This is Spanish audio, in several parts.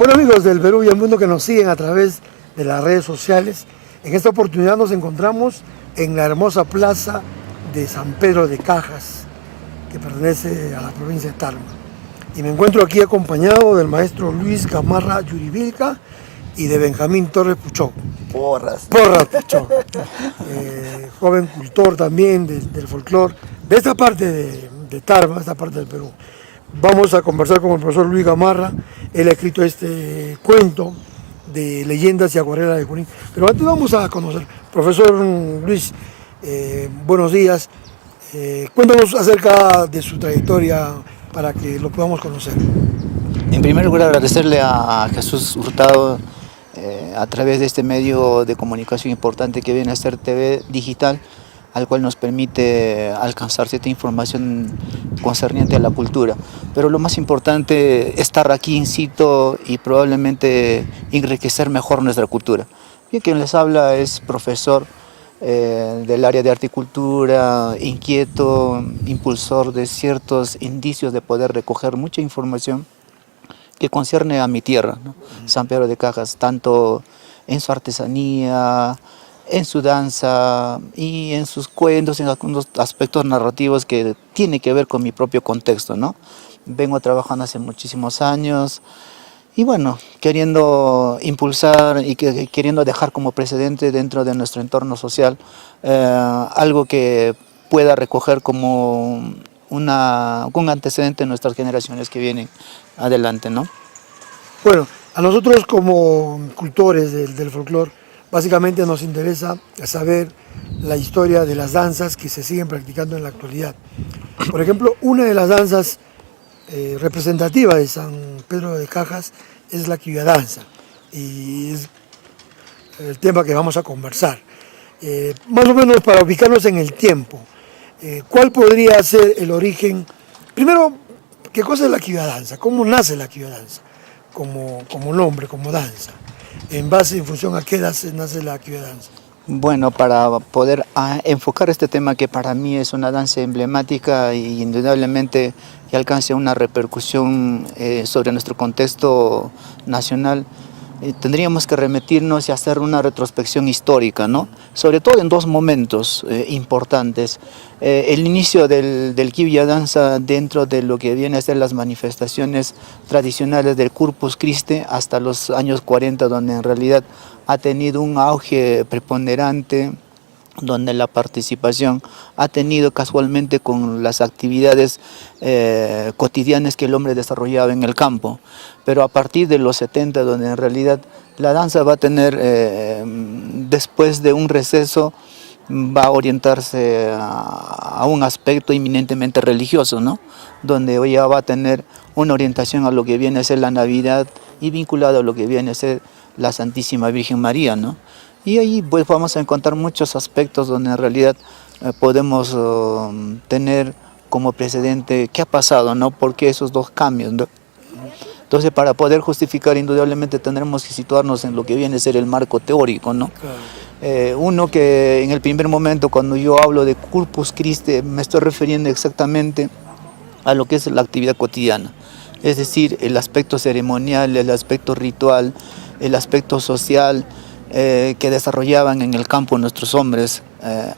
Bueno, amigos del Perú y el mundo que nos siguen a través de las redes sociales, en esta oportunidad nos encontramos en la hermosa plaza de San Pedro de Cajas, que pertenece a la provincia de Tarma. Y me encuentro aquí acompañado del maestro Luis Gamarra Yuribilca y de Benjamín Torres Puchón. Porras. Porras Puchón, joven cultor también del folclore de esta parte de Tarma, esta parte del Perú. Vamos a conversar con el profesor Luis Gamarra. Él ha escrito este cuento de leyendas y acuarelas de Junín. Pero antes vamos a conocer. Profesor Luis, buenos días. Cuéntanos acerca de su trayectoria para que lo podamos conocer. En primer lugar, agradecerle a Jesús Hurtado a través de este medio de comunicación importante que viene a ser TV Digital, al cual nos permite alcanzar cierta información concerniente a la cultura. Pero lo más importante, estar aquí in situ y probablemente enriquecer mejor nuestra cultura. Bien, quien les habla es profesor del área de horticultura, inquieto, impulsor de ciertos indicios de poder recoger mucha información que concierne a mi tierra, ¿no? San Pedro de Cajas, tanto en su artesanía, en su danza y en sus cuentos, en algunos aspectos narrativos que tienen que ver con mi propio contexto, ¿no? Vengo trabajando hace muchísimos años y bueno, queriendo impulsar y queriendo dejar como precedente dentro de nuestro entorno social algo que pueda recoger como un antecedente en nuestras generaciones que vienen adelante, ¿no? Bueno, a nosotros como cultores del folclore, básicamente nos interesa saber la historia de las danzas que se siguen practicando en la actualidad. Por ejemplo, una de las danzas representativas de San Pedro de Cajas es la danza, y es el tema que vamos a conversar. Más o menos para ubicarnos en el tiempo, ¿cuál podría ser el origen? Primero, ¿qué cosa es la danza? ¿Cómo nace la danza? Como nombre, como danza. En función a qué nace la danza. Bueno, para poder enfocar este tema que para mí es una danza emblemática y indudablemente que alcance una repercusión sobre nuestro contexto nacional, tendríamos que remitirnos y hacer una retrospección histórica, ¿no? Sobre todo en dos momentos importantes. El inicio del Quivia Danza dentro de lo que viene a ser las manifestaciones tradicionales del Corpus Christi hasta los años 40, donde en realidad ha tenido un auge preponderante, donde la participación ha tenido casualmente con las actividades cotidianas que el hombre desarrollaba en el campo. Pero a partir de los 70, donde en realidad la danza va a tener, después de un receso, va a orientarse a un aspecto eminentemente religioso, ¿no? Donde hoy ya va a tener una orientación a lo que viene a ser la Navidad y vinculado a lo que viene a ser la Santísima Virgen María, ¿no? Y ahí pues vamos a encontrar muchos aspectos donde en realidad podemos tener como precedente qué ha pasado, ¿no? ¿Por qué esos dos cambios, ¿no? Entonces, para poder justificar, indudablemente tendremos que situarnos en lo que viene a ser el marco teórico, ¿no? Uno que en el primer momento, cuando yo hablo de Corpus Christi, me estoy refiriendo exactamente a lo que es la actividad cotidiana, es decir, el aspecto ceremonial, el aspecto ritual, el aspecto social que desarrollaban en el campo nuestros hombres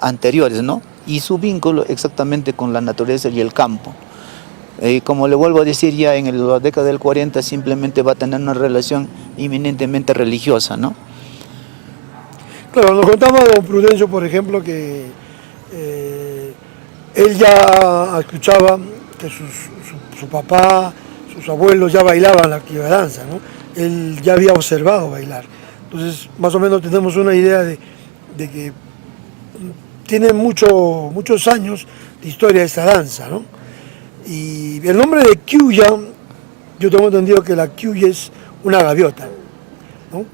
anteriores, ¿no? Y su vínculo exactamente con la naturaleza y el campo. Como le vuelvo a decir, ya en la década del 40 simplemente va a tener una relación eminentemente religiosa, ¿no? Claro, nos contaba don Prudencio, por ejemplo, que él ya escuchaba que su papá, sus abuelos ya bailaban la danza, ¿no? Él ya había observado bailar. Entonces, más o menos tenemos una idea de que tiene muchos años de historia esta danza, ¿no? Y el nombre de Quilla, yo tengo entendido que la Quilla es una gaviota, ¿no?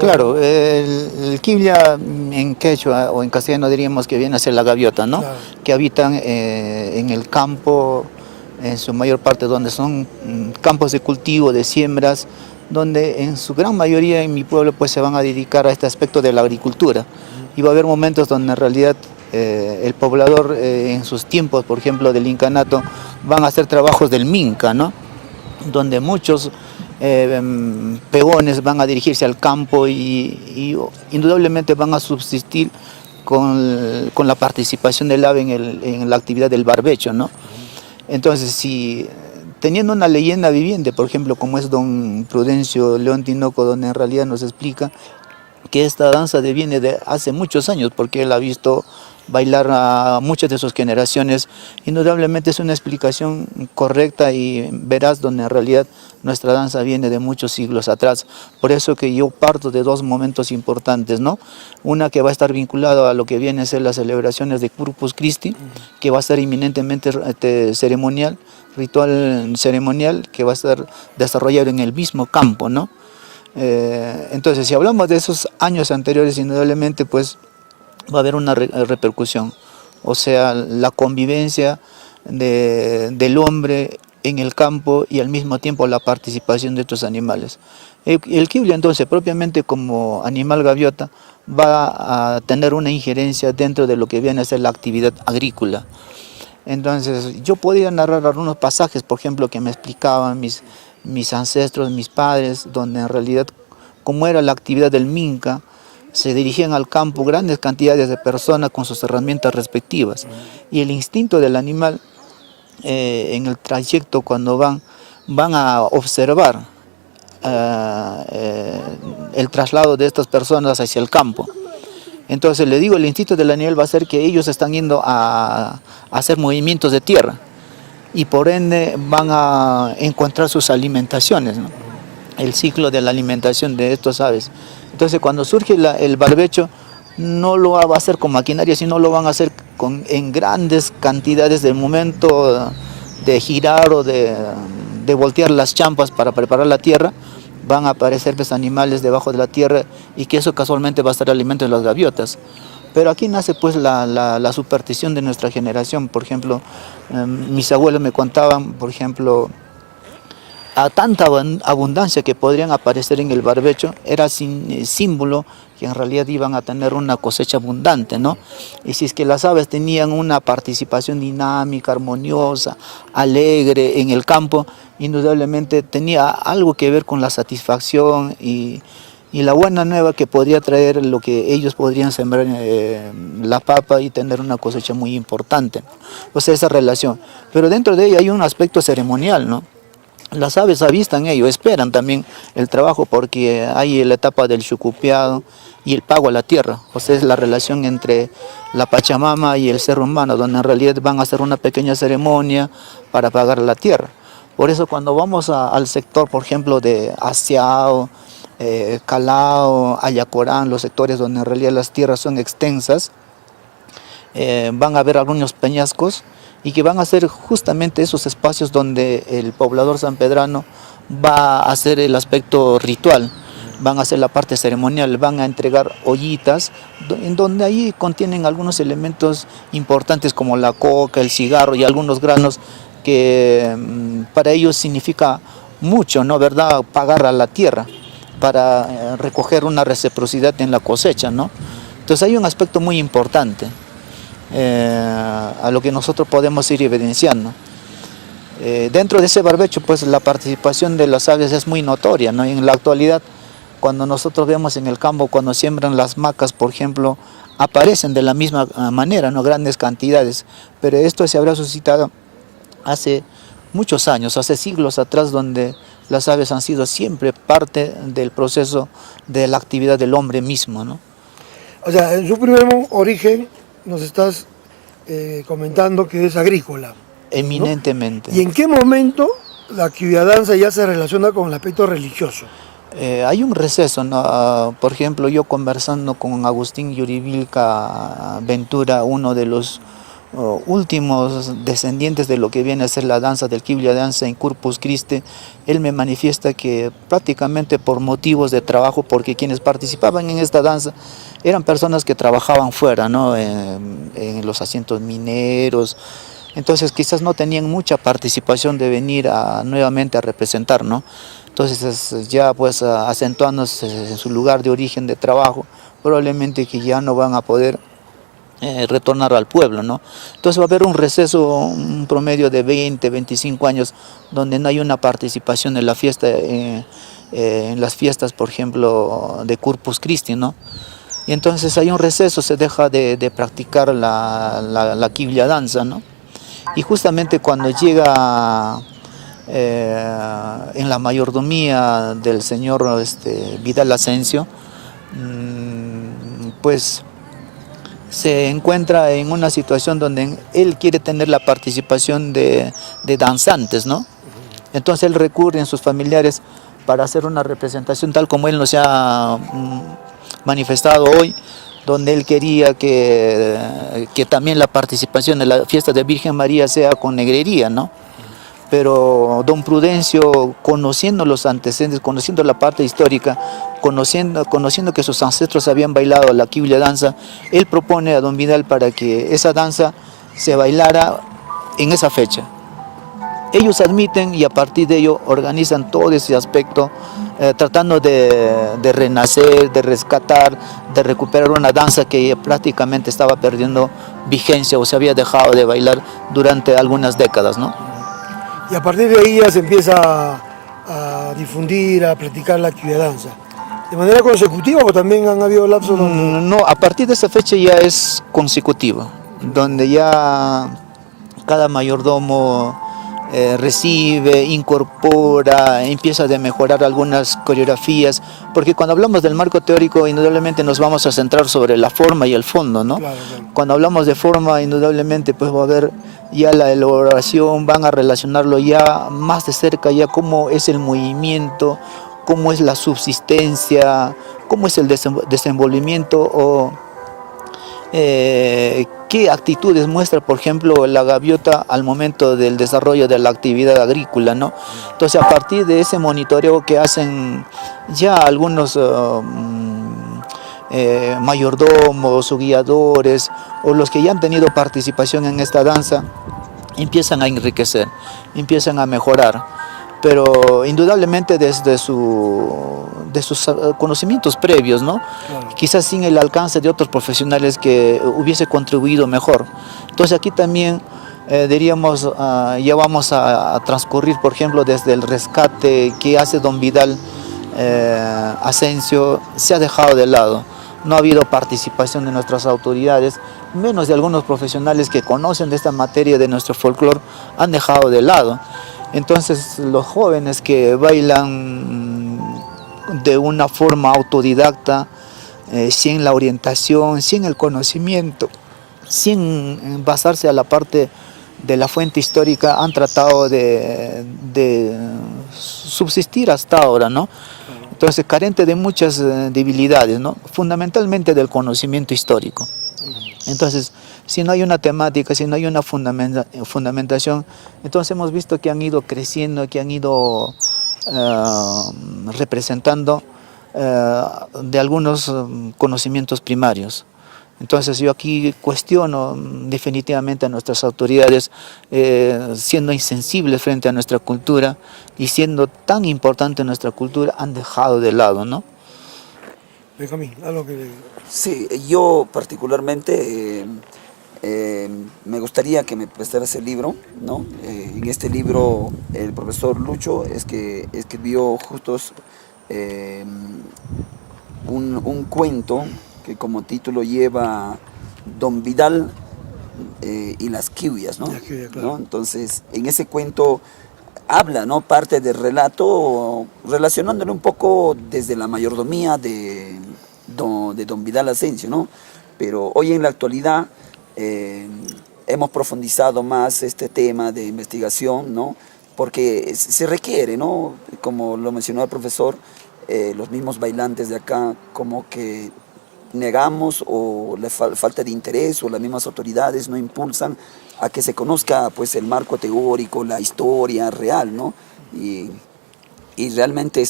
Claro, el Quilla en quechua o en castellano diríamos que viene a ser la gaviota, ¿no? Claro. Que habitan en el campo, en su mayor parte donde son campos de cultivo, de siembras, donde en su gran mayoría en mi pueblo pues se van a dedicar a este aspecto de la agricultura. Y va a haber momentos donde en realidad el poblador en sus tiempos, por ejemplo del incanato, van a hacer trabajos del Minca, ¿no? Donde muchos peones van a dirigirse al campo y indudablemente van a subsistir con la participación del ave en la actividad del barbecho, ¿no? Entonces, si teniendo una leyenda viviente, por ejemplo, como es don Prudencio León Tinoco, donde en realidad nos explica que esta danza viene de hace muchos años, porque él ha visto bailar a muchas de sus generaciones, indudablemente es una explicación correcta y veraz, donde en realidad nuestra danza viene de muchos siglos atrás. Por eso que yo parto de dos momentos importantes, ¿no? Una que va a estar vinculada a lo que viene a ser las celebraciones de Corpus Christi, que va a ser inminentemente ceremonial, ritual ceremonial, que va a estar desarrollado en el mismo campo, ¿no? Entonces, si hablamos de esos años anteriores, indudablemente pues va a haber una repercusión, o sea, la convivencia del hombre en el campo y al mismo tiempo la participación de estos animales. El quiblia entonces, propiamente como animal gaviota, va a tener una injerencia dentro de lo que viene a ser la actividad agrícola. Entonces, yo podría narrar algunos pasajes, por ejemplo, que me explicaban mis ancestros, mis padres, donde en realidad, como era la actividad del Minca, se dirigían al campo grandes cantidades de personas con sus herramientas respectivas. Y el instinto del animal, en el trayecto cuando van a observar el traslado de estas personas hacia el campo. Entonces le digo, el instinto del animal va a ser que ellos están yendo a hacer movimientos de tierra y por ende van a encontrar sus alimentaciones, ¿no? El ciclo de la alimentación de estos aves. Entonces cuando surge el barbecho, no lo va a hacer con maquinaria, sino lo van a hacer en grandes cantidades. Del momento de girar o de voltear las champas para preparar la tierra, van a aparecer pues, animales debajo de la tierra, y que eso casualmente va a ser alimento de las gaviotas. Pero aquí nace pues la superstición de nuestra generación. Por ejemplo, mis abuelos me contaban, por ejemplo, a tanta abundancia que podrían aparecer en el barbecho, era símbolo que en realidad iban a tener una cosecha abundante, ¿no? Y si es que las aves tenían una participación dinámica, armoniosa, alegre en el campo, indudablemente tenía algo que ver con la satisfacción y la buena nueva que podría traer lo que ellos podrían sembrar la papa y tener una cosecha muy importante. O sea, esa relación. Pero dentro de ella hay un aspecto ceremonial, ¿no? Las aves avistan ello, esperan también el trabajo, porque hay la etapa del chucupeado y el pago a la tierra. O sea, es la relación entre la Pachamama y el ser humano, donde en realidad van a hacer una pequeña ceremonia para pagar la tierra. Por eso cuando vamos al sector, por ejemplo, de Aciao, Calao, Ayacorán, los sectores donde en realidad las tierras son extensas, van a haber algunos peñascos, y que van a ser justamente esos espacios donde el poblador sanpedrano va a hacer el aspecto ritual, van a hacer la parte ceremonial, van a entregar ollitas, en donde ahí contienen algunos elementos importantes como la coca, el cigarro y algunos granos que para ellos significa mucho, ¿no? ¿Verdad? Pagar a la tierra para recoger una reciprocidad en la cosecha, ¿no? Entonces hay un aspecto muy importante. A lo que nosotros podemos ir evidenciando. Dentro de ese barbecho, pues la participación de las aves es muy notoria, ¿no? En la actualidad, cuando nosotros vemos en el campo, cuando siembran las macas, por ejemplo, aparecen de la misma manera, ¿no? Grandes cantidades, pero esto se habrá suscitado hace muchos años, hace siglos atrás, donde las aves han sido siempre parte del proceso de la actividad del hombre mismo, ¿no? O sea, en su primer origen nos estás comentando que es agrícola, Eminentemente. ¿no? ¿Y en qué momento la actividad danza ya se relaciona con el aspecto religioso? Hay un receso, ¿no? Por ejemplo, yo conversando con Agustín Yurivilca Ventura, uno de los últimos descendientes de lo que viene a ser la danza del quiblia danza en Corpus Christi, él me manifiesta que prácticamente por motivos de trabajo, porque quienes participaban en esta danza eran personas que trabajaban fuera, ¿no? En los asientos mineros, entonces quizás no tenían mucha participación de venir nuevamente a representar, ¿no? Entonces ya pues acentuándose en su lugar de origen de trabajo, probablemente que ya no van a poder retornar al pueblo, ¿no? Entonces va a haber un receso, un promedio de 20, 25 años, donde no hay una participación en la fiesta, en las fiestas, por ejemplo, de Corpus Christi, ¿no? Y entonces hay un receso, se deja de practicar la quiblia danza, ¿no? Y justamente cuando llega en la mayordomía del señor Vidal Asensio, pues se encuentra en una situación donde él quiere tener la participación de danzantes, ¿no? Entonces él recurre en sus familiares para hacer una representación tal como él nos ha manifestado hoy, donde él quería que también la participación en la fiesta de Virgen María sea con negrería, ¿no? Pero don Prudencio, conociendo los antecedentes, conociendo la parte histórica, conociendo que sus ancestros habían bailado la quiblia danza, él propone a don Vidal para que esa danza se bailara en esa fecha. Ellos admiten y a partir de ello organizan todo ese aspecto, tratando de renacer, de rescatar, de recuperar una danza que prácticamente estaba perdiendo vigencia o se había dejado de bailar durante algunas décadas, ¿no? Y a partir de ahí ya se empieza a difundir, a practicar la actividad danza. ¿De manera consecutiva o también han habido lapsos donde...? No, a partir de esa fecha ya es consecutiva, donde ya cada mayordomo recibe, incorpora, empieza a mejorar algunas coreografías, porque cuando hablamos del marco teórico indudablemente nos vamos a centrar sobre la forma y el fondo, ¿no? Claro, claro. Cuando hablamos de forma indudablemente pues va a haber ya la elaboración, van a relacionarlo ya más de cerca, ya cómo es el movimiento, cómo es la subsistencia, cómo es el desenvolvimiento o qué actitudes muestra, por ejemplo, la gaviota al momento del desarrollo de la actividad agrícola, ¿no? Entonces, a partir de ese monitoreo que hacen ya algunos mayordomos o guiadores, o los que ya han tenido participación en esta danza, empiezan a enriquecer, empiezan a mejorar. Pero indudablemente desde sus conocimientos previos, ¿no? Claro. Quizás sin el alcance de otros profesionales que hubiese contribuido mejor. Entonces aquí también diríamos, ya vamos a transcurrir, por ejemplo, desde el rescate que hace don Vidal Asensio, se ha dejado de lado. No ha habido participación de nuestras autoridades, menos de algunos profesionales que conocen de esta materia de nuestro folclore, han dejado de lado. Entonces los jóvenes que bailan de una forma autodidacta, sin la orientación, sin el conocimiento, sin basarse a la parte de la fuente histórica, han tratado de subsistir hasta ahora, ¿no? Entonces carente de muchas debilidades, ¿no? Fundamentalmente del conocimiento histórico. Entonces, si no hay una temática, si no hay una fundamentación, entonces hemos visto que han ido creciendo, que han ido representando de algunos conocimientos primarios. Entonces yo aquí cuestiono definitivamente a nuestras autoridades, siendo insensibles frente a nuestra cultura y siendo tan importante nuestra cultura, han dejado de lado, ¿no? Benjamín, algo que... Sí, yo particularmente me gustaría que me prestaras el libro, ¿no? En este libro el profesor Lucho escribió justo un cuento que como título lleva Don Vidal y las quibias, ¿no? Las quibias, claro. ¿No? Entonces, en ese cuento habla, ¿no? Parte del relato relacionándolo un poco desde la mayordomía de don Vidal Asensio, ¿no? Pero hoy en la actualidad hemos profundizado más este tema de investigación, ¿no? Porque se requiere, ¿no? Como lo mencionó el profesor, los mismos bailantes de acá como que negamos o la falta de interés o las mismas autoridades no impulsan a que se conozca pues el marco teórico, la historia real, ¿no? Y realmente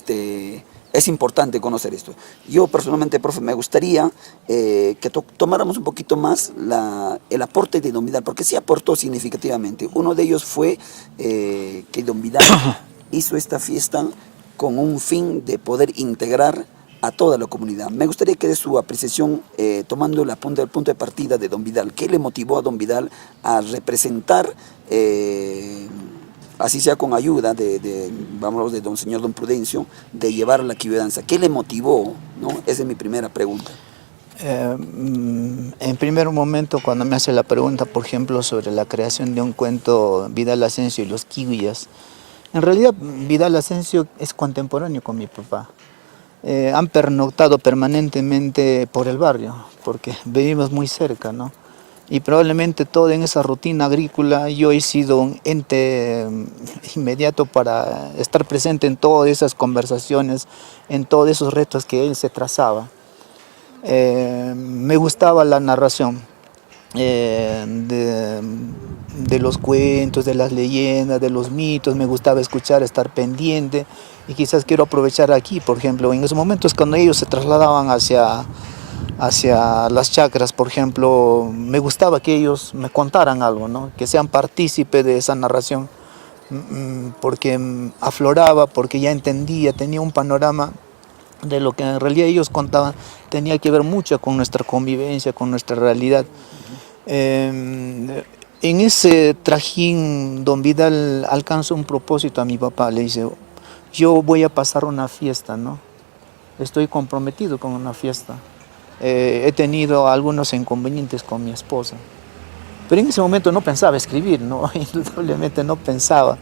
es importante conocer esto. Yo personalmente, profe, me gustaría que tomáramos un poquito más el aporte de don Vidal, porque sí aportó significativamente. Uno de ellos fue que don Vidal hizo esta fiesta con un fin de poder integrar a toda la comunidad. Me gustaría que dé su apreciación tomando el punto de partida de don Vidal. ¿Qué le motivó a don Vidal a representar, así sea con ayuda vamos, de don señor don Prudencio, de llevar la quibiodanza? ¿Qué le motivó? ¿No? Esa es mi primera pregunta. En primer momento, cuando me hace la pregunta, por ejemplo, sobre la creación de un cuento Vidal Ascencio y los kiwiyas, en realidad Vidal Ascencio es contemporáneo con mi papá. Han pernoctado permanentemente por el barrio, porque vivimos muy cerca, ¿no? Y probablemente toda en esa rutina agrícola yo he sido un ente inmediato para estar presente en todas esas conversaciones, en todos esos retos que él se trazaba. Me gustaba la narración de los cuentos, de las leyendas, de los mitos, me gustaba escuchar, estar pendiente, y quizás quiero aprovechar aquí, por ejemplo, en esos momentos cuando ellos se trasladaban hacia las chacras, por ejemplo, me gustaba que ellos me contaran algo, ¿no? Que sean partícipes de esa narración, porque afloraba, porque ya entendía, tenía un panorama de lo que en realidad ellos contaban, tenía que ver mucho con nuestra convivencia, con nuestra realidad. En ese trajín, don Vidal alcanza un propósito a mi papá, le dice, yo voy a pasar una fiesta, ¿no? Estoy comprometido con una fiesta. He tenido algunos inconvenientes con mi esposa. Pero en ese momento no pensaba escribir, ¿no? Indudablemente no pensaba.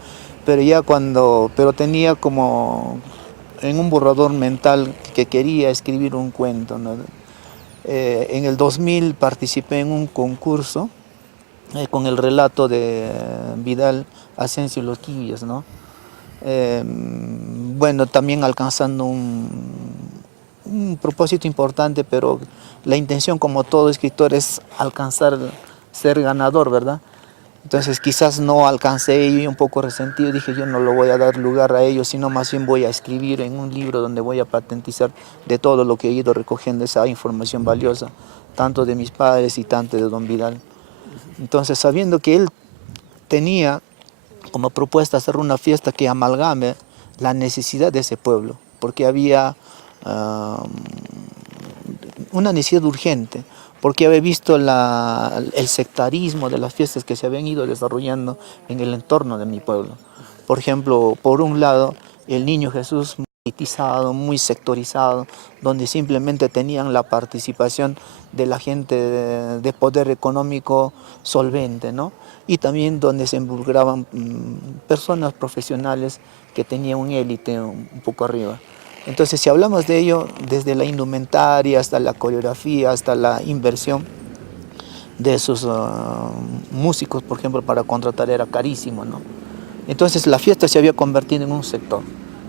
Pero tenía como en un borrador mental que quería escribir un cuento, ¿no? En el 2000 participé en un concurso con el relato de Vidal Ascencio y los kiwiyas, ¿no? Bueno, también alcanzando un propósito importante, pero la intención, como todo escritor, es alcanzar, ser ganador, ¿verdad? Entonces quizás no alcancé y un poco resentido, dije yo no lo voy a dar lugar a ellos, sino más bien voy a escribir en un libro donde voy a patentizar de todo lo que he ido recogiendo, esa información valiosa, tanto de mis padres y tanto de don Vidal. Entonces, sabiendo que él tenía como propuesta hacer una fiesta que amalgame la necesidad de ese pueblo, porque había una necesidad urgente, porque había visto el sectarismo de las fiestas que se habían ido desarrollando en el entorno de mi pueblo. Por ejemplo, por un lado, el Niño Jesús muy elitizado, muy sectorizado, donde simplemente tenían la participación de la gente de poder económico solvente, ¿no? Y también donde se involucraban personas profesionales que tenían un élite un poco arriba. Entonces, si hablamos de ello, desde la indumentaria hasta la coreografía, hasta la inversión de esos músicos, por ejemplo, para contratar era carísimo, ¿no? Entonces, la fiesta se había convertido en un sector,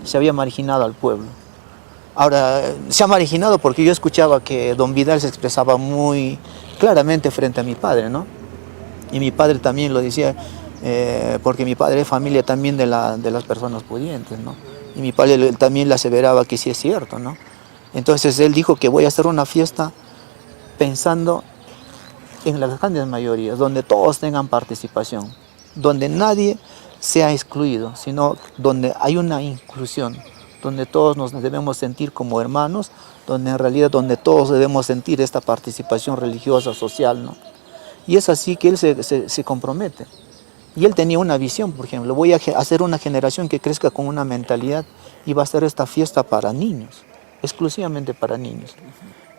se había marginado al pueblo. Ahora, se ha marginado porque yo escuchaba que don Vidal se expresaba muy claramente frente a mi padre, ¿no? Y mi padre también lo decía, porque mi padre es familia también de las personas pudientes, ¿no? Y mi padre también le aseveraba que sí es cierto, ¿no? Entonces él dijo que voy a hacer una fiesta pensando en las grandes mayorías, donde todos tengan participación, donde nadie sea excluido, sino donde hay una inclusión, donde todos nos debemos sentir como hermanos, donde en realidad donde todos debemos sentir esta participación religiosa, social, ¿no? Y es así que él se compromete. Y él tenía una visión, por ejemplo, voy a hacer una generación que crezca con una mentalidad y va a hacer esta fiesta para niños, exclusivamente para niños.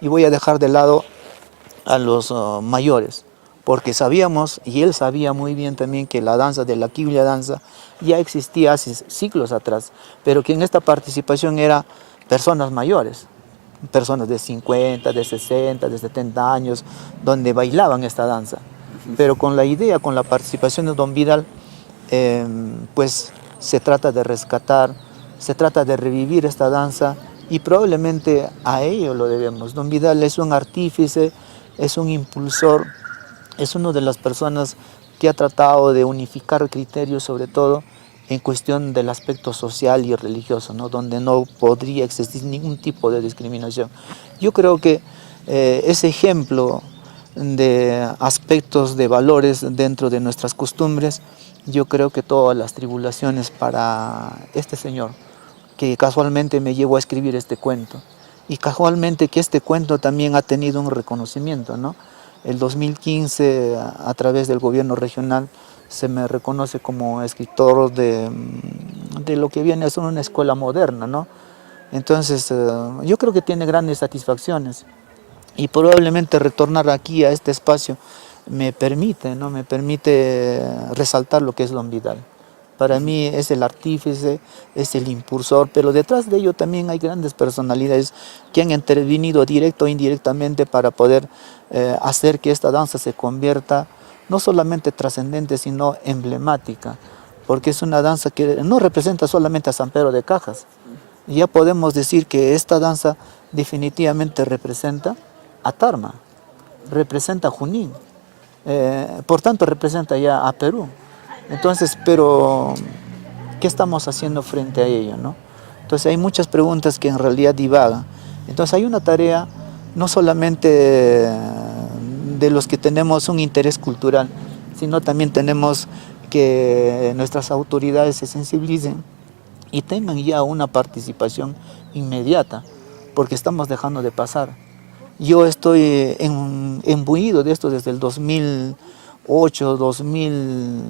Y voy a dejar de lado a los mayores, porque sabíamos, y él sabía muy bien también, que la danza de la Quiblia danza ya existía hace siglos atrás, pero que en esta participación eran personas mayores, personas de 50, de 60, de 70 años, donde bailaban esta danza. Pero con la idea, con la participación de don Vidal, pues se trata de rescatar, se trata de revivir esta danza y probablemente a ello lo debemos. Don Vidal es un artífice, es un impulsor, es una de las personas que ha tratado de unificar criterios, sobre todo en cuestión del aspecto social y religioso, ¿no? Donde no podría existir ningún tipo de discriminación. Yo creo que ese ejemplo de aspectos, de valores dentro de nuestras costumbres, yo creo que todas las tribulaciones para este señor, que casualmente me llevó a escribir este cuento, Y casualmente que este cuento también ha tenido un reconocimiento, ¿no? El 2015, a través del gobierno regional, se me reconoce como escritor de lo que viene a ser una escuela moderna, ¿no? Entonces, yo creo que tiene grandes satisfacciones y probablemente retornar aquí a este espacio me permite, ¿no? Me permite resaltar lo que es Don Vidal. Para mí es el artífice, es el impulsor, pero detrás de ello también hay grandes personalidades que han intervenido directo o indirectamente para poder hacer que esta danza se convierta no solamente trascendente, sino emblemática, porque es una danza que no representa solamente a San Pedro de Cajas. Ya podemos decir que esta danza definitivamente representa a Tarma, representa a Junín, por tanto representa ya a Perú. Entonces, pero ¿qué estamos haciendo frente a ello, no? Entonces hay muchas preguntas que en realidad divagan. Entonces hay una tarea no solamente de los que tenemos un interés cultural, sino también tenemos que nuestras autoridades se sensibilicen y tengan ya una participación inmediata, porque estamos dejando de pasar. Yo estoy imbuido de esto desde el 2008, 2000,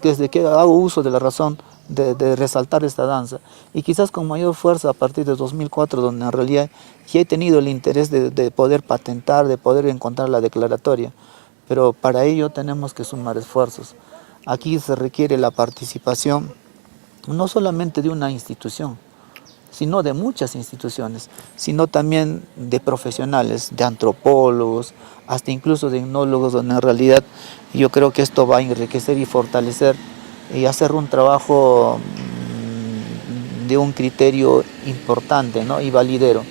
desde que hago uso de la razón de resaltar esta danza. Y quizás con mayor fuerza a partir de 2004, donde en realidad ya he tenido el interés de poder patentar, de poder encontrar la declaratoria. Pero para ello tenemos que sumar esfuerzos. Aquí se requiere la participación no solamente de una institución, sino de muchas instituciones, sino también de profesionales, de antropólogos, hasta incluso de etnólogos, donde en realidad yo creo que esto va a enriquecer y fortalecer y hacer un trabajo de un criterio importante, ¿no? Y validero.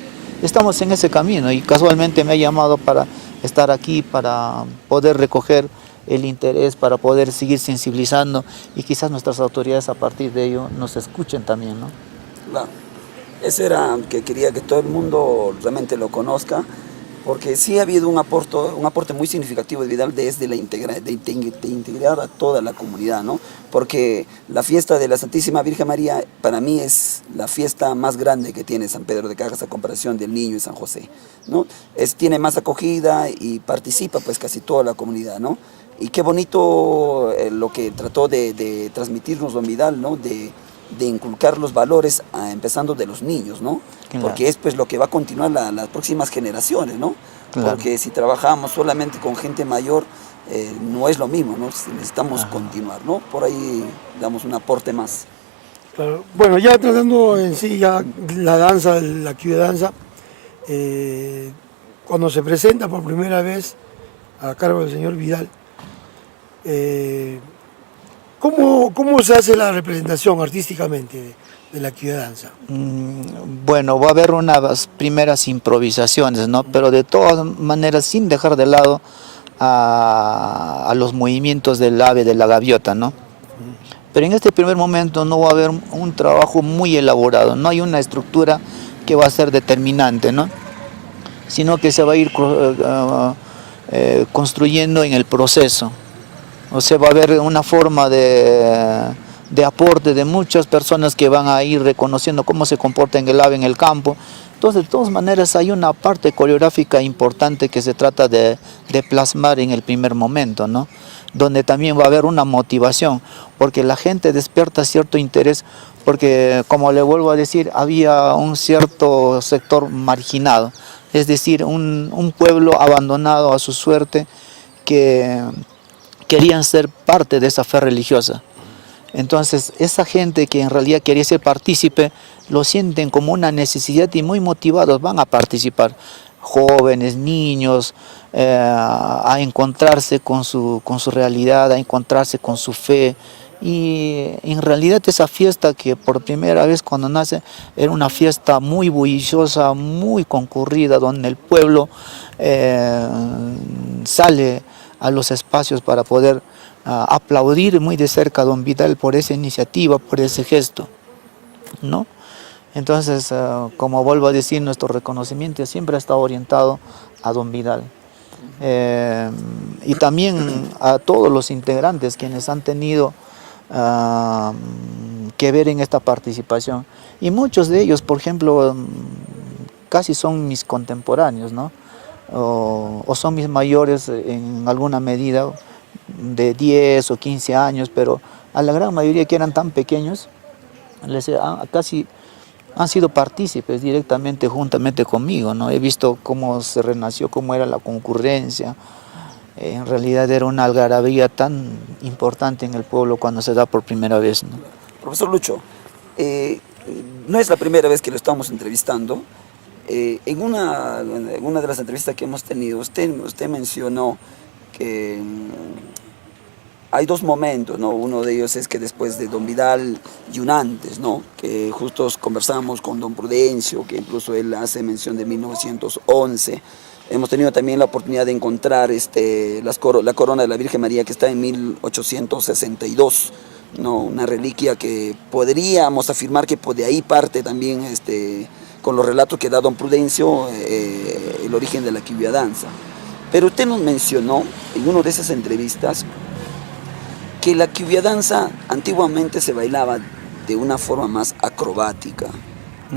Estamos en ese camino y casualmente me ha llamado para estar aquí, para poder recoger el interés, para poder seguir sensibilizando y quizás nuestras autoridades a partir de ello nos escuchen también, ¿no? Claro. Eso era que quería que todo el mundo realmente lo conozca, porque sí ha habido un aporte muy significativo de Vidal desde de integrar a toda la comunidad, ¿no? Porque la fiesta de la Santísima Virgen María para mí es la fiesta más grande que tiene San Pedro de Cajas a comparación del Niño y San José, ¿no? Tiene más acogida y participa pues casi toda la comunidad, ¿no? Y qué bonito lo que trató de transmitirnos Don Vidal, ¿no? De inculcar los valores, empezando de los niños, ¿no? Claro. Porque es pues lo que va a continuar las próximas generaciones, ¿no? Claro. Porque si trabajamos solamente con gente mayor, no es lo mismo, ¿no? Necesitamos Ajá. continuar, ¿no? Por ahí damos un aporte más. Claro. Bueno, ya tratando en sí ya la danza, la actividad de danza, cuando se presenta por primera vez a cargo del señor Vidal, ¿cómo se hace la representación artísticamente de la actividad de danza? Bueno, va a haber unas primeras improvisaciones, ¿no? Pero de todas maneras sin dejar de lado a los movimientos del ave, de la gaviota, ¿no? Pero en este primer momento no va a haber un trabajo muy elaborado, no hay una estructura que va a ser determinante, ¿no? Sino que se va a ir construyendo en el proceso. O sea, va a haber una forma de aporte de muchas personas que van a ir reconociendo cómo se comporta en el ave en el campo. Entonces, de todas maneras, hay una parte coreográfica importante que se trata de plasmar en el primer momento, ¿no? Donde también va a haber una motivación, porque la gente despierta cierto interés, porque, como le vuelvo a decir, había un cierto sector marginado, es decir, un pueblo abandonado a su suerte que querían ser parte de esa fe religiosa. Entonces, esa gente que en realidad quería ser partícipe, lo sienten como una necesidad y muy motivados van a participar. Jóvenes, niños, a encontrarse con su realidad, a encontrarse con su fe. Y en realidad esa fiesta que por primera vez cuando nace era una fiesta muy bulliciosa, muy concurrida, donde el pueblo sale a los espacios para poder aplaudir muy de cerca a Don Vidal por esa iniciativa, por ese gesto, ¿no? Entonces, como vuelvo a decir, nuestro reconocimiento siempre ha estado orientado a Don Vidal. Y también a todos los integrantes quienes han tenido que ver en esta participación. Y muchos de ellos, por ejemplo, casi son mis contemporáneos, ¿no? O son mis mayores en alguna medida, de 10 o 15 años, pero a la gran mayoría que eran tan pequeños, casi han sido partícipes directamente, juntamente conmigo, ¿no? He visto cómo se renació, cómo era la concurrencia. En realidad era una algarabía tan importante en el pueblo cuando se da por primera vez, ¿no? Profesor Lucho, no es la primera vez que lo estamos entrevistando. En una de las entrevistas que hemos tenido, usted mencionó que hay dos momentos, ¿no? Uno de ellos es que después de Don Vidal y un antes, ¿no? Que justo conversamos con Don Prudencio, que incluso él hace mención de 1911. Hemos tenido también la oportunidad de encontrar la corona de la Virgen María, que está en 1862, ¿no? Una reliquia que podríamos afirmar que de ahí parte también, con los relatos que da Don Prudencio, el origen de la quibia danza. Pero usted nos mencionó en una de esas entrevistas que la quibia danza antiguamente se bailaba de una forma más acrobática,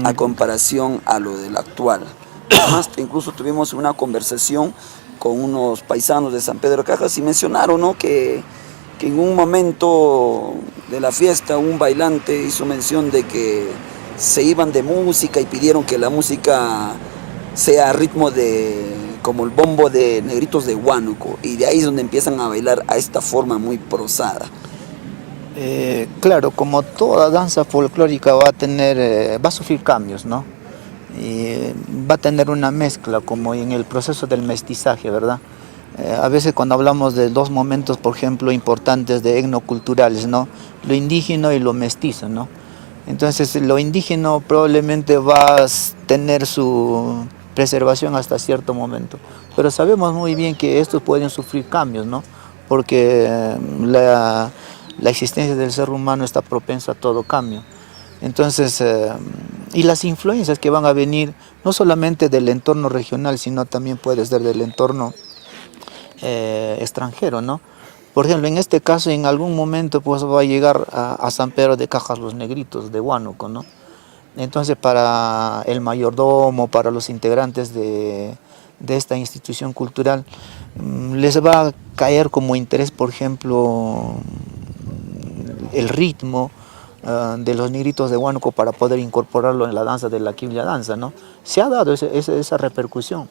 a comparación a lo del actual. Además, incluso tuvimos una conversación con unos paisanos de San Pedro de Cajas y mencionaron, ¿no?, que en un momento de la fiesta un bailante hizo mención de que se iban de música y pidieron que la música sea a ritmo como el bombo de Negritos de Huánuco, y de ahí es donde empiezan a bailar a esta forma muy prosada. Claro, como toda danza folclórica va a sufrir cambios, ¿no? Y va a tener una mezcla, como en el proceso del mestizaje, ¿verdad? A veces cuando hablamos de dos momentos, por ejemplo, importantes de etnoculturales, ¿no? Lo indígena y lo mestizo, ¿no? Entonces lo indígena probablemente va a tener su preservación hasta cierto momento, pero sabemos muy bien que estos pueden sufrir cambios, ¿no? Porque la existencia del ser humano está propensa a todo cambio. Entonces, y las influencias que van a venir no solamente del entorno regional, sino también puede ser del entorno extranjero, ¿no? Por ejemplo, en este caso, en algún momento pues va a llegar a San Pedro de Cajas los Negritos de Huánuco, ¿no? Entonces, para el mayordomo, para los integrantes de esta institución cultural, les va a caer como interés, por ejemplo, el ritmo de los Negritos de Huánuco para poder incorporarlo en la danza de la quibia danza, ¿no? Se ha dado esa repercusión,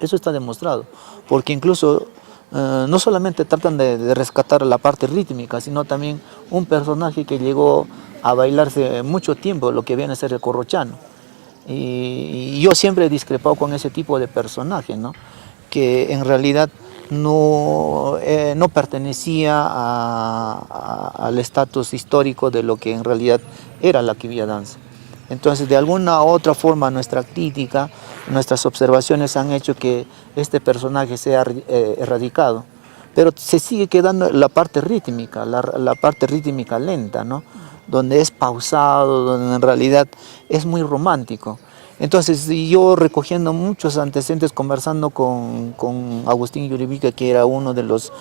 eso está demostrado, porque incluso no solamente tratan de rescatar la parte rítmica, sino también un personaje que llegó a bailarse mucho tiempo, lo que viene a ser el corrochano. Y yo siempre he discrepado con ese tipo de personaje, ¿no? Que en realidad no pertenecía al estatus histórico de lo que en realidad era la quibia danza. Entonces, de alguna u otra forma, nuestra crítica, nuestras observaciones han hecho que este personaje sea erradicado. Pero se sigue quedando la parte rítmica, la parte rítmica lenta, ¿no? Donde es pausado, donde en realidad es muy romántico. Entonces, yo recogiendo muchos antecedentes, conversando con Agustín Yuribica, que era uno de los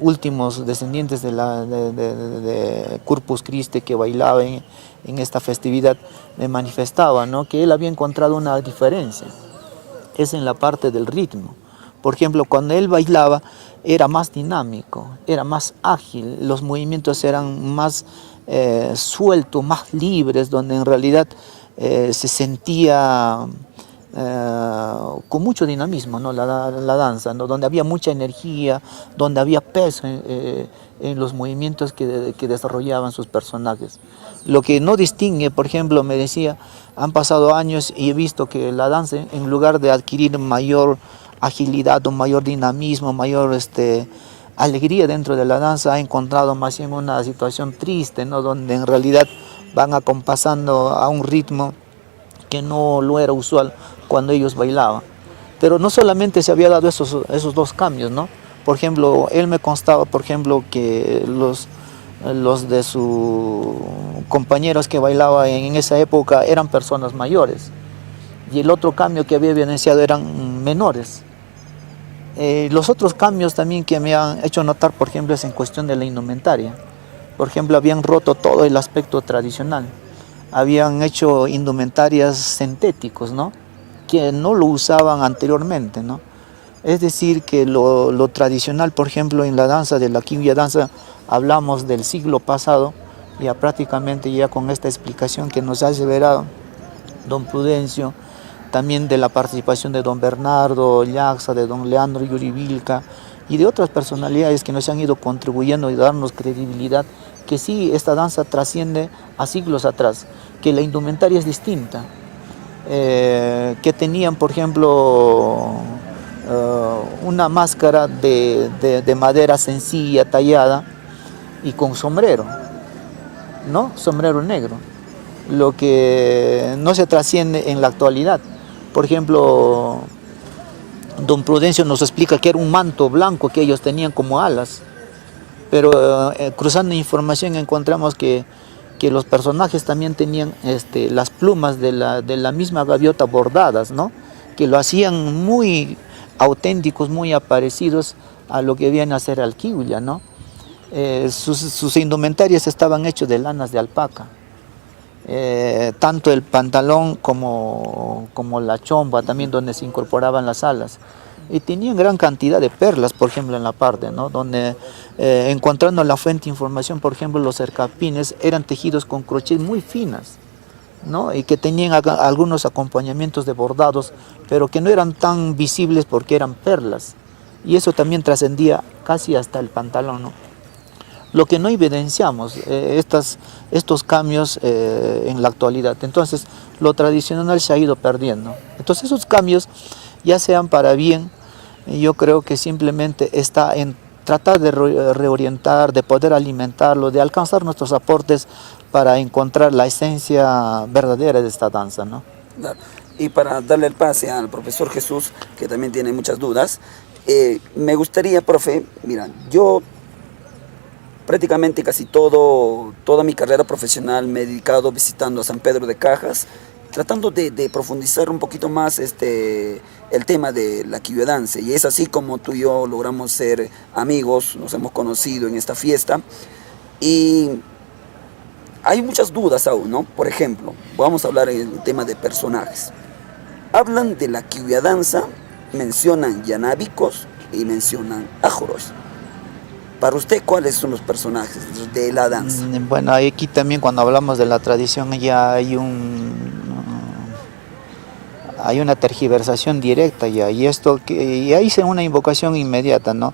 últimos descendientes de Corpus Christi que bailaba en esta festividad, me manifestaba, ¿no?, que él había encontrado una diferencia, es en la parte del ritmo. Por ejemplo, cuando él bailaba era más dinámico, era más ágil, los movimientos eran más sueltos, más libres, donde en realidad se sentía con mucho dinamismo, ¿no?, la danza, ¿no?, donde había mucha energía, donde había peso en los movimientos que desarrollaban sus personajes. Lo que no distingue, por ejemplo, me decía, han pasado años y he visto que la danza, en lugar de adquirir mayor agilidad o mayor dinamismo, mayor alegría dentro de la danza, ha encontrado más bien una situación triste, ¿no?, donde en realidad van acompasando a un ritmo que no lo era usual cuando ellos bailaban. Pero no solamente se había dado esos dos cambios, ¿no? Por ejemplo, él me constaba, por ejemplo, que los de sus compañeros que bailaban en esa época eran personas mayores, y el otro cambio que había evidenciado eran menores. Los otros cambios también que me han hecho notar, por ejemplo, es en cuestión de la indumentaria. Por ejemplo, habían roto todo el aspecto tradicional. habían hecho indumentarias sintéticos, ¿no? Que no lo usaban anteriormente, ¿no? Es decir, que lo tradicional, por ejemplo, en la danza de la quilla danza, hablamos del siglo pasado, ya prácticamente ya con esta explicación que nos ha aseverado don Prudencio, también de la participación de don Bernardo Llaxa, de don Leandro Yuribilca y de otras personalidades que nos han ido contribuyendo y darnos credibilidad, que sí, esta danza trasciende a siglos atrás, que la indumentaria es distinta, que tenían, por ejemplo, una máscara de madera sencilla, tallada y con sombrero, ¿no? Sombrero negro, lo que no se trasciende en la actualidad. Por ejemplo, don Prudencio nos explica que era un manto blanco que ellos tenían como alas, pero cruzando información encontramos que los personajes también tenían las plumas de la misma gaviota bordadas, ¿no? Que lo hacían muy auténticos, muy parecidos a lo que viene a ser alquihuilla, ¿no? Sus indumentarias estaban hechos de lanas de alpaca. Tanto el pantalón como la chomba, también donde se incorporaban las alas. Y tenían gran cantidad de perlas, por ejemplo, en la parte, ¿no? Donde encontrando la fuente de información, por ejemplo, los cercapines eran tejidos con crochet muy finas, ¿no? Y que tenían algunos acompañamientos de bordados, pero que no eran tan visibles porque eran perlas. Y eso también trascendía casi hasta el pantalón, ¿no? Lo que no evidenciamos, estos cambios en la actualidad. Entonces, lo tradicional se ha ido perdiendo. Entonces, esos cambios, ya sean para bien, yo creo que simplemente está en tratar de reorientar, de poder alimentarlo, de alcanzar nuestros aportes para encontrar la esencia verdadera de esta danza, ¿no? Y para darle el pase al profesor Jesús, que también tiene muchas dudas, me gustaría, profe, mira, yo prácticamente casi toda mi carrera profesional me he dedicado visitando a San Pedro de Cajas, tratando de profundizar un poquito más el tema de la quillodanza. Y es así como tú y yo logramos ser amigos, nos hemos conocido en esta fiesta. Y hay muchas dudas aún, ¿no? Por ejemplo, vamos a hablar en el tema de personajes. Hablan de la quillodanza, mencionan yanábicos y mencionan ájoros. Para usted, ¿cuáles son los personajes de la danza? Bueno, aquí también cuando hablamos de la tradición ya hay una tergiversación directa ya, y ahí hice una invocación inmediata, ¿no?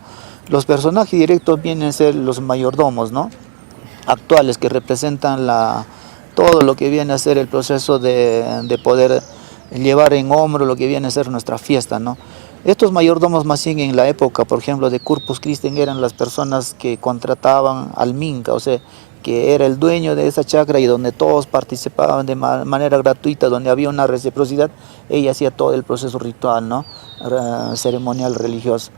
Los personajes directos vienen a ser los mayordomos, ¿no? Actuales, que representan todo lo que viene a ser el proceso de poder llevar en hombro lo que viene a ser nuestra fiesta, ¿no? Estos mayordomos más bien en la época, por ejemplo, de Corpus Christi, eran las personas que contrataban al Minca, o sea, que era el dueño de esa chacra y donde todos participaban de manera gratuita, donde había una reciprocidad. Ella hacía todo el proceso ritual, ¿no? Ceremonial religioso.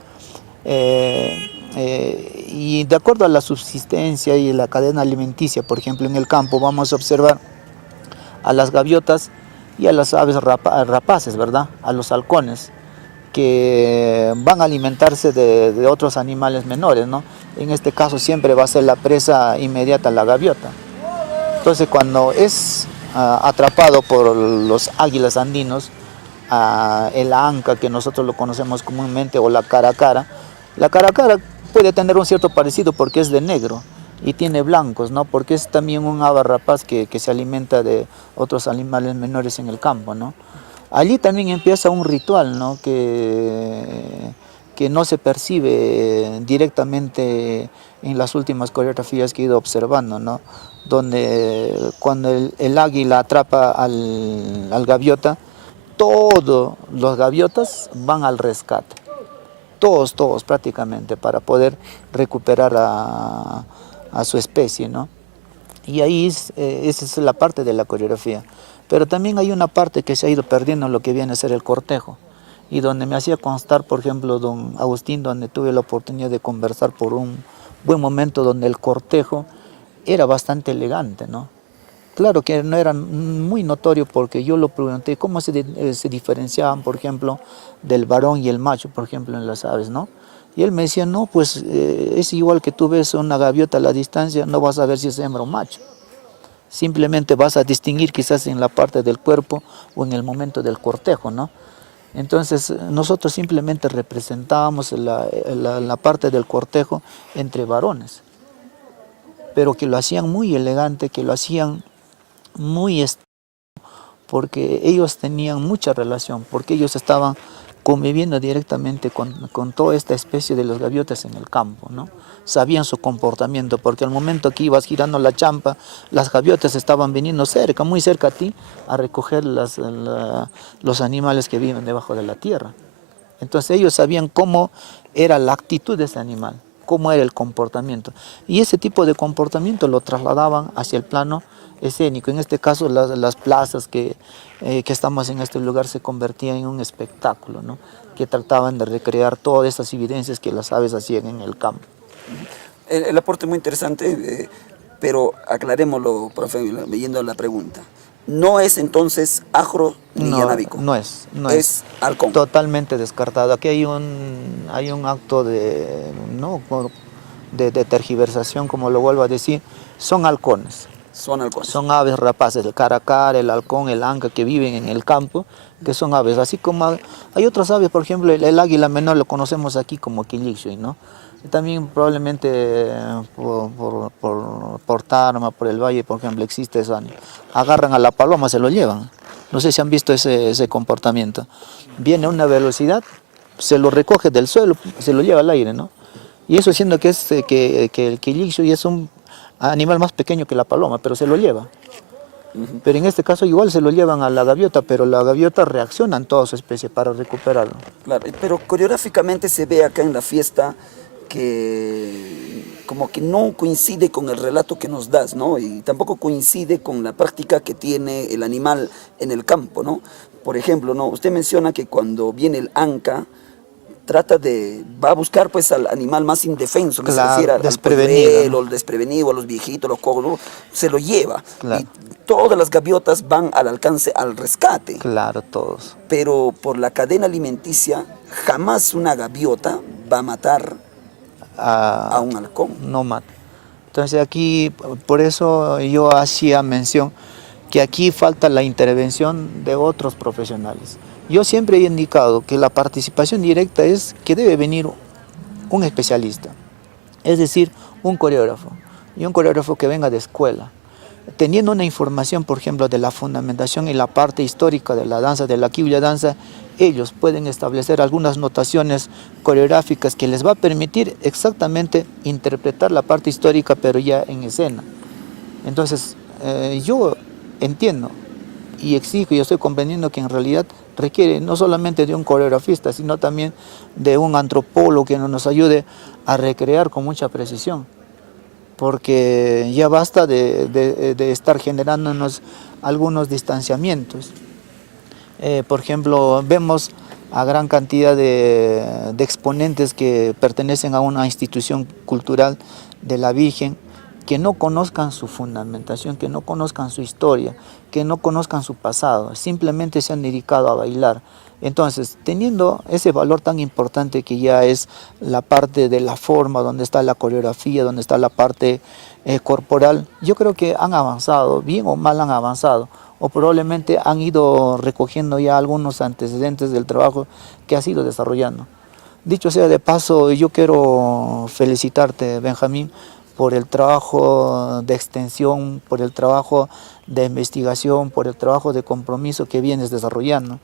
Y de acuerdo a la subsistencia y la cadena alimenticia, por ejemplo, en el campo vamos a observar a las gaviotas y a las aves rapaces, ¿verdad? A los halcones, que van a alimentarse de otros animales menores, ¿no? En este caso siempre va a ser la presa inmediata la gaviota. Entonces cuando es atrapado por los águilas andinos, el anca, que nosotros lo conocemos comúnmente, o la cara puede tener un cierto parecido porque es de negro y tiene blancos, ¿no? Porque es también un ave rapaz que se alimenta de otros animales menores en el campo, ¿no? Allí también empieza un ritual, ¿no? que no se percibe directamente en las últimas coreografías que he ido observando, ¿no? Donde cuando el águila atrapa al gaviota, todos los gaviotas van al rescate, todos prácticamente, para poder recuperar a su especie, ¿no? Y ahí esa es la parte de la coreografía. Pero también hay una parte que se ha ido perdiendo en lo que viene a ser el cortejo, y donde me hacía constar, por ejemplo, don Agustín, donde tuve la oportunidad de conversar por un buen momento, donde el cortejo era bastante elegante, ¿no? Claro que no era muy notorio, porque yo lo pregunté cómo se diferenciaban, por ejemplo, del varón y el macho, por ejemplo, en las aves, ¿no? Y él me decía, no, pues es igual que tú ves una gaviota a la distancia, no vas a ver si es hembra o macho. simplemente vas a distinguir quizás en la parte del cuerpo o en el momento del cortejo, ¿no? Entonces nosotros simplemente representábamos la parte del cortejo entre varones, pero que lo hacían muy elegante, que lo hacían muy porque ellos tenían mucha relación, porque ellos estaban conviviendo directamente con toda esta especie de los gaviotas en el campo, ¿no? Sabían su comportamiento, porque al momento que ibas girando la champa, las gaviotas estaban viniendo cerca, muy cerca a ti, a recoger los animales que viven debajo de la tierra. Entonces ellos sabían cómo era la actitud de ese animal, cómo era el comportamiento. Y ese tipo de comportamiento lo trasladaban hacia el plano escénico. En este caso las plazas que estamos en este lugar se convertían en un espectáculo, ¿no? Que trataban de recrear todas esas evidencias que las aves hacían en el campo. El aporte es muy interesante, pero aclarémoslo, profe, leyendo la pregunta. No es entonces Ajro ni Yanábico. No es. Es halcón. Totalmente descartado. Aquí hay un acto de, ¿no? de tergiversación, como lo vuelvo a decir. Son halcones. Son halcones. Son aves rapaces, el caracar, el halcón, el anca, que viven en el campo, que son aves. Así como hay otras aves, por ejemplo, el águila menor lo conocemos aquí como quilicshui, ¿no? También probablemente por Tarma, por el valle, por ejemplo, existe eso. Agarran a la paloma, se lo llevan. No sé si han visto ese comportamiento. Viene a una velocidad, se lo recoge del suelo, se lo lleva al aire, ¿no? Y eso siendo que el quilicshui es un animal más pequeño que la paloma, pero se lo lleva. Pero en este caso igual se lo llevan a la gaviota, pero la gaviota reacciona en toda su especie para recuperarlo. Claro, pero coreográficamente se ve acá en la fiesta que como que no coincide con el relato que nos das, ¿no? Y tampoco coincide con la práctica que tiene el animal en el campo, ¿no? Por ejemplo, ¿no? Usted menciona que cuando viene el anca, va a buscar pues al animal más indefenso, que claro, se refiere al desprevenido, ¿no? Al desprevenido, a los viejitos, los cogos, ¿no? Se lo lleva. Claro. Y todas las gaviotas van al alcance, al rescate. Claro, todos. Pero por la cadena alimenticia, jamás una gaviota va a matar a un halcón. No mata. Entonces aquí, por eso yo hacía mención que aquí falta la intervención de otros profesionales. Yo siempre he indicado que la participación directa es que debe venir un especialista, es decir, un coreógrafo, y un coreógrafo que venga de escuela, teniendo una información, por ejemplo, de la fundamentación y la parte histórica de la danza, de la quibulla danza, ellos pueden establecer algunas notaciones coreográficas que les va a permitir exactamente interpretar la parte histórica, pero ya en escena. Entonces, yo entiendo y exijo y estoy comprendiendo que en realidad requiere no solamente de un coreografista, sino también de un antropólogo que nos ayude a recrear con mucha precisión, porque ya basta de estar generándonos algunos distanciamientos. Por ejemplo, vemos a gran cantidad de exponentes que pertenecen a una institución cultural de la Virgen, que no conozcan su fundamentación, que no conozcan su historia, que no conozcan su pasado, simplemente se han dedicado a bailar. Entonces, teniendo ese valor tan importante que ya es la parte de la forma, donde está la coreografía, donde está la parte corporal, yo creo que han avanzado, bien o mal han avanzado, o probablemente han ido recogiendo ya algunos antecedentes del trabajo que has ido desarrollando. Dicho sea de paso, yo quiero felicitarte, Benjamín, por el trabajo de extensión, por el trabajo de investigación, por el trabajo de compromiso que vienes desarrollando,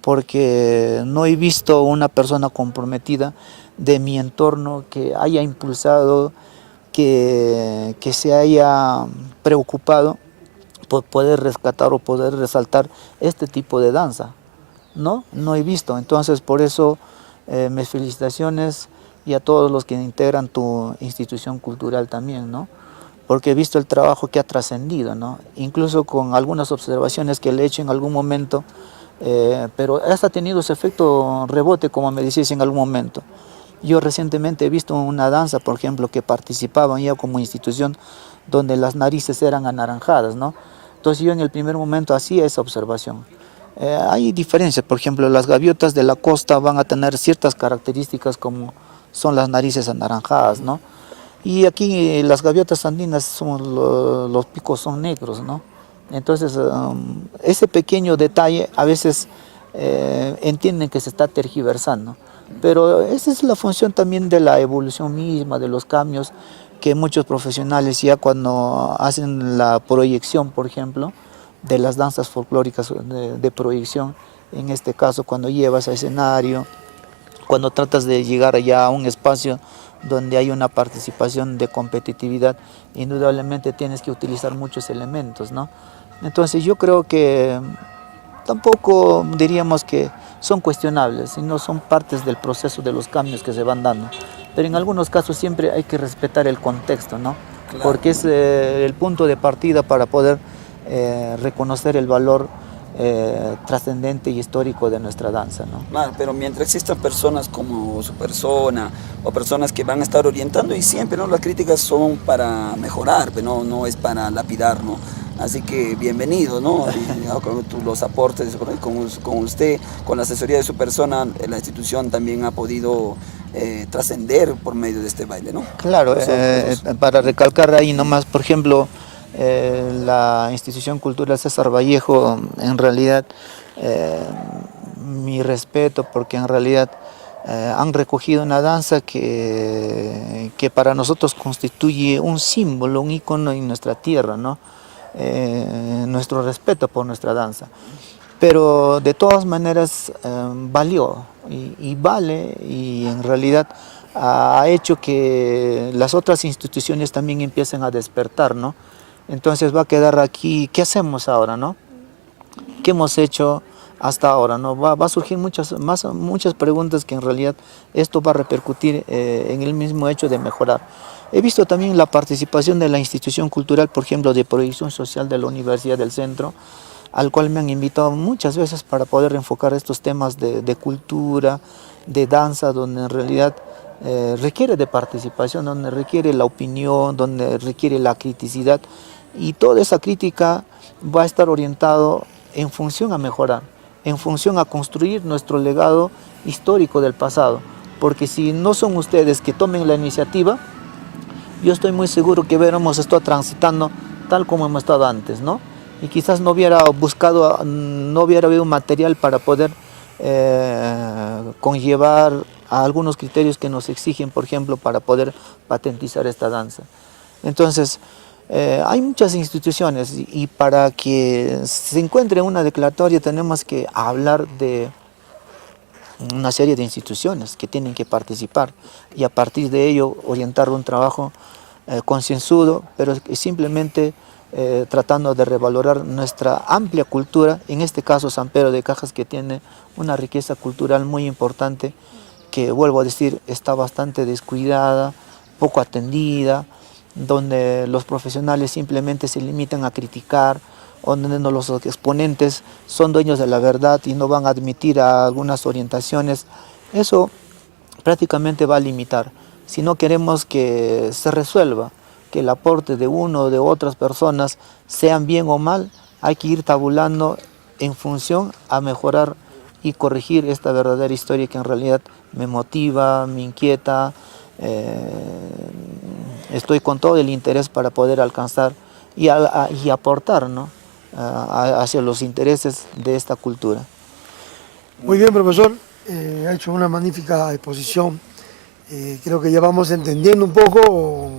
porque no he visto una persona comprometida de mi entorno que haya impulsado, que se haya preocupado por poder rescatar o poder resaltar este tipo de danza. No he visto. Entonces, por eso mis felicitaciones y a todos los que integran tu institución cultural también, ¿no? Porque he visto el trabajo que ha trascendido, ¿no? Incluso con algunas observaciones que le he hecho en algún momento, pero hasta ha tenido ese efecto rebote, como me decís en algún momento. Yo recientemente he visto una danza, por ejemplo, que participaban ya como institución, donde las narices eran anaranjadas, ¿no? Entonces yo en el primer momento hacía esa observación. Hay diferencias, por ejemplo, las gaviotas de la costa van a tener ciertas características como son las narices anaranjadas, ¿no? Y aquí las gaviotas andinas son los picos son negros, ¿no? Entonces, ese pequeño detalle a veces entienden que se está tergiversando, pero esa es la función también de la evolución misma, de los cambios que muchos profesionales ya cuando hacen la proyección, por ejemplo, de las danzas folclóricas de proyección, en este caso cuando llevas a escenario, cuando tratas de llegar ya a un espacio donde hay una participación de competitividad, indudablemente tienes que utilizar muchos elementos, ¿no? Entonces yo creo que tampoco diríamos que son cuestionables, sino son partes del proceso de los cambios que se van dando. Pero en algunos casos siempre hay que respetar el contexto, ¿no? Claro. Porque es el punto de partida para poder reconocer el valor trascendente y histórico de nuestra danza, ¿no? Claro, pero mientras existan personas como su persona o personas que van a estar orientando y siempre, ¿no? Las críticas son para mejorar, pero no es para lapidar, ¿no? Así que bienvenido, ¿no? Y, ¿no? Con los aportes, con usted, con la asesoría de su persona, la institución también ha podido trascender por medio de este baile, ¿no? Claro, para recalcar ahí nomás, por ejemplo, la institución cultural César Vallejo, en realidad, mi respeto, porque en realidad han recogido una danza que para nosotros constituye un símbolo, un ícono en nuestra tierra, ¿no? Nuestro respeto por nuestra danza. Pero de todas maneras valió y vale, y en realidad ha hecho que las otras instituciones también empiecen a despertar, ¿no? Entonces va a quedar aquí, ¿qué hacemos ahora, no? ¿Qué hemos hecho hasta ahora, no? Va a surgir muchas preguntas que en realidad esto va a repercutir en el mismo hecho de mejorar. He visto también la participación de la institución cultural, por ejemplo, de proyección social de la Universidad del Centro, al cual me han invitado muchas veces para poder enfocar estos temas de cultura, de danza, donde en realidad requiere de participación, donde requiere la opinión, donde requiere la criticidad, y toda esa crítica va a estar orientado en función a mejorar, en función a construir nuestro legado histórico del pasado, porque si no son ustedes que tomen la iniciativa, yo estoy muy seguro que hubiéramos estado transitando tal como hemos estado antes, ¿no? Y quizás no hubiera buscado, no hubiera habido material para poder conllevar a algunos criterios que nos exigen, por ejemplo, para poder patentizar esta danza. Entonces, hay muchas instituciones y para que se encuentre una declaratoria tenemos que hablar de una serie de instituciones que tienen que participar y a partir de ello orientar un trabajo concienzudo, pero simplemente tratando de revalorar nuestra amplia cultura, en este caso San Pedro de Cajas, que tiene una riqueza cultural muy importante, que vuelvo a decir está bastante descuidada, poco atendida, donde los profesionales simplemente se limitan a criticar, donde los exponentes son dueños de la verdad y no van a admitir a algunas orientaciones. Eso prácticamente va a limitar. Si no queremos que se resuelva, que el aporte de uno o de otras personas, sean bien o mal, hay que ir tabulando en función a mejorar y corregir esta verdadera historia que en realidad me motiva, me inquieta. Estoy con todo el interés para poder alcanzar y aportar, ¿no? Hacia los intereses de esta cultura. Muy bien, profesor, ha hecho una magnífica exposición. Creo que ya vamos entendiendo un poco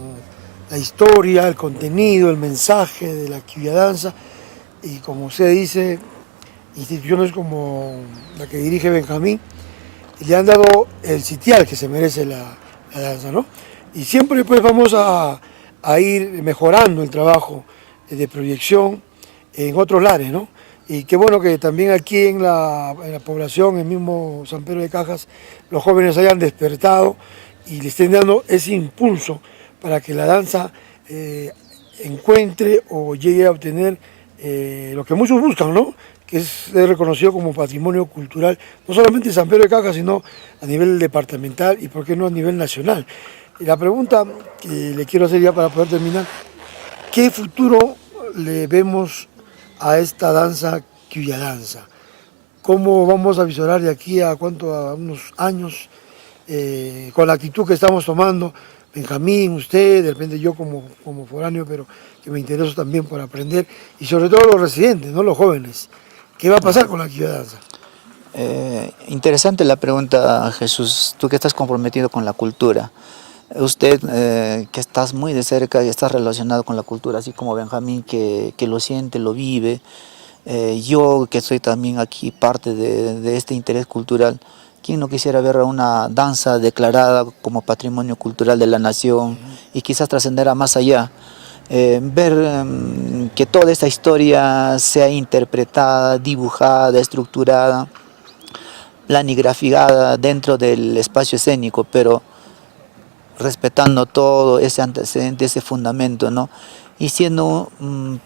la historia, el contenido, el mensaje de la actividad danza, y como usted dice, instituciones como la que dirige Benjamín le han dado el sitial que se merece la danza, ¿no? Y siempre pues vamos a ir mejorando el trabajo de proyección en otros lares, ¿no? Y qué bueno que también aquí en la población, en el mismo San Pedro de Cajas, los jóvenes hayan despertado y le estén dando ese impulso para que la danza encuentre o llegue a obtener lo que muchos buscan, ¿no? Que es ser reconocido como patrimonio cultural, no solamente en San Pedro de Cajas, sino a nivel departamental y, por qué no, a nivel nacional. Y la pregunta que le quiero hacer ya para poder terminar, ¿qué futuro le vemos a esta danza, Quilladanza? ¿Cómo vamos a visorar de aquí a unos años, con la actitud que estamos tomando, Benjamín, usted, de repente yo como foráneo, pero que me intereso también por aprender, y sobre todo los residentes, no los jóvenes. ¿Qué va a pasar con la danza? Interesante la pregunta, Jesús. Tú que estás comprometido con la cultura. Usted que estás muy de cerca y estás relacionado con la cultura, así como Benjamín que lo siente, lo vive. Yo que soy también aquí parte de este interés cultural. ¿Quién no quisiera ver a una danza declarada como patrimonio cultural de la nación y quizás trascender a más allá? Ver que toda esta historia sea interpretada, dibujada, estructurada, planigrafada dentro del espacio escénico, pero respetando todo ese antecedente, ese fundamento, ¿no? Y siendo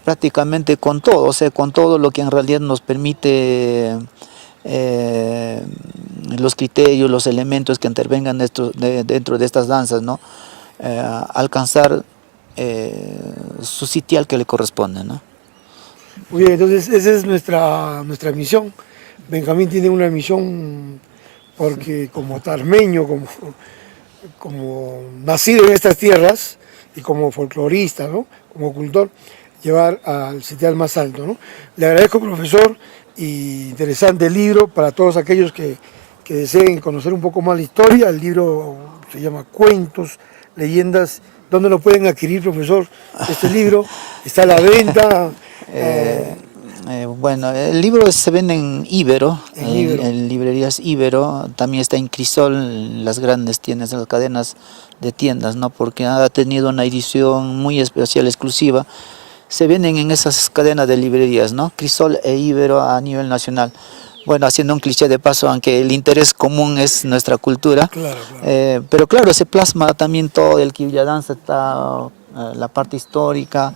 prácticamente con todo, o sea, con todo lo que en realidad nos permite los criterios, los elementos que intervengan dentro de estas danzas, ¿no? Alcanzar su sitial que le corresponde, ¿no? Muy bien, entonces esa es nuestra misión. Benjamín tiene una misión porque como tarmeño, como nacido en estas tierras y como folclorista, ¿no? Como cultor, llevar al sitial más alto, ¿no? Le agradezco, profesor, y interesante libro para todos aquellos que deseen conocer un poco más la historia. El libro se llama Cuentos, Leyendas. ¿Dónde lo pueden adquirir, profesor? Este libro está a la venta. Bueno, el libro se vende en Ibero, Ibero. en librerías Ibero, también está en Crisol, en las grandes tiendas, en las cadenas de tiendas, ¿no? Porque ha tenido una edición muy especial, exclusiva. Se venden en esas cadenas de librerías, ¿no? Crisol e Ibero a nivel nacional. Bueno, haciendo un cliché de paso, aunque el interés común es nuestra cultura, Claro, claro. pero claro, se plasma también todo el Quilla Danza, está la parte histórica.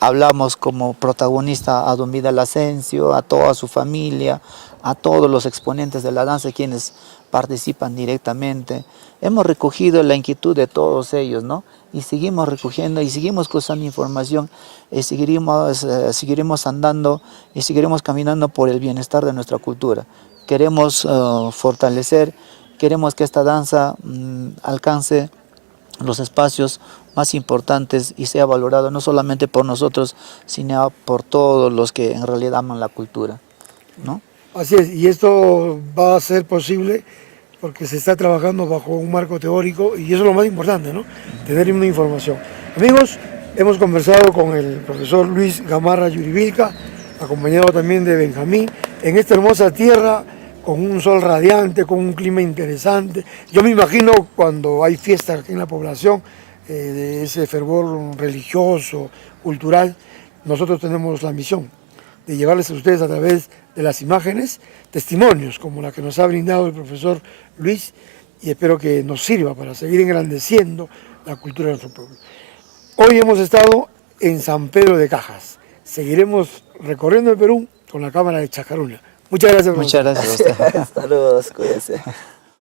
Hablamos como protagonista a don Vidal Asensio, a toda su familia, a todos los exponentes de la danza, quienes participan directamente. Hemos recogido la inquietud de todos ellos, ¿no? Y seguimos recogiendo y seguimos cruzando información, y seguiremos andando y seguiremos caminando por el bienestar de nuestra cultura. Queremos fortalecer, queremos que esta danza alcance los espacios más importantes y sea valorado no solamente por nosotros, sino por todos los que en realidad aman la cultura, ¿no? Así es, y esto va a ser posible porque se está trabajando bajo un marco teórico y eso es lo más importante, ¿no? Tener una información. Amigos, hemos conversado con el profesor Luis Gamarra Yuribilca, acompañado también de Benjamín, en esta hermosa tierra, con un sol radiante, con un clima interesante. Yo me imagino cuando hay fiestas aquí en la población, de ese fervor religioso, cultural, nosotros tenemos la misión de llevarles a ustedes a través de las imágenes testimonios como la que nos ha brindado el profesor Luis, y espero que nos sirva para seguir engrandeciendo la cultura de nuestro pueblo. Hoy hemos estado en San Pedro de Cajas. Seguiremos recorriendo el Perú con la cámara de Chacaruna. Muchas gracias, profesor. Muchas gracias a usted. Saludos, cuídense.